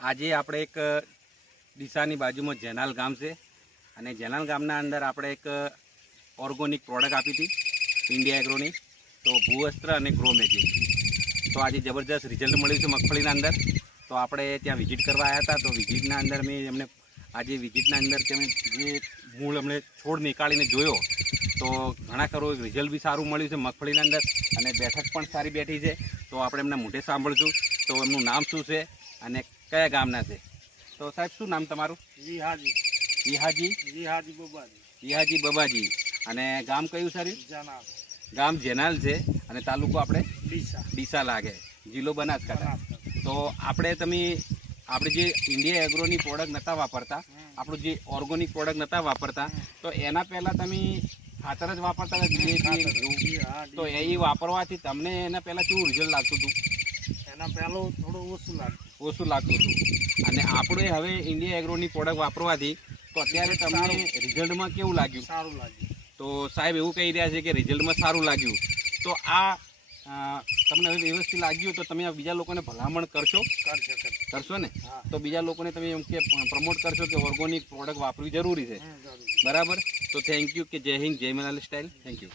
આજે આપણે એક ડીસાની બાજુમાં જેનાલ ગામ છે અને જેનાલ ગામના અંદર આપણે એક ઓર્ગોનિક પ્રોડક્ટ આપી હતી ઇન્ડિયા એગ્રોની, તો ભૂવસ્ત્ર અને ગ્રો મેજિક. તો આજે જબરદસ્ત રિઝલ્ટ મળ્યું છે મગફળીના અંદર. તો આપણે ત્યાં વિઝિટ કરવા આવ્યા હતા. તો વિઝિટના અંદર મેં એમને આજે વિઝિટના અંદર તમે જે મૂળ અમને છોડ નીકાળીને જોયો તો ઘણા ખરું રિઝલ્ટ બી સારું મળ્યું છે મગફળીના અંદર અને બેઠક પણ સારી બેઠી છે. તો આપણે એમના મોઢે સાંભળશું તો એમનું નામ શું છે અને કયા ગામના છે. તો સાહેબ શું નામ તમારું? વિહાજી વિહાજી વિહાજી બબાજી વિહાજી બબાજી. અને ગામ કયું સર? જનાબ ગામ જેનાલ છે અને તાલુકો આપણે ડીસા ડીસા લાગે, જિલ્લો બનાસકાંઠા. બનાસકાંઠા. તો આપણે જે ઇન્ડિયા એગ્રોની પ્રોડક્ટ નહોતા વાપરતા, આપણું જે ઓર્ગોનિક પ્રોડક્ટ નહોતા વાપરતા, તો એના પહેલાં તમે ખાતર જ વાપરતા હતા DAP? તો એ વાપરવાથી તમને એના પહેલાં કેવું રિઝલ્ટ લાગતું હતું? એના પહેલું થોડું ઓછું ઓછું લાગતું લાગતું. હતું. અને આપણે હવે ઇન્ડિયા એગ્રોની પ્રોડક્ટ વાપરવાથી તો અત્યારે તમને રિઝલ્ટમાં કેવું લાગ્યું? સારું લાગ્યું. તો સાહેબ એવું કહી રહ્યા છે કે રિઝલ્ટમાં સારું લાગ્યું. તો આ તમને હવે વ્યવસ્થિત લાગ્યું તો તમે બીજા લોકોને ભલામણ કરશો ને? હા. તો બીજા લોકોને તમે એમ કે પ્રમોટ કરશો કે ઓર્ગોનિક પ્રોડક્ટ વાપરવી જરૂરી છે, જરૂર. બરાબર? તો થેન્ક યુ. કે જય હિન્દ, જય મનાલી સ્ટાઇલ. Thank you.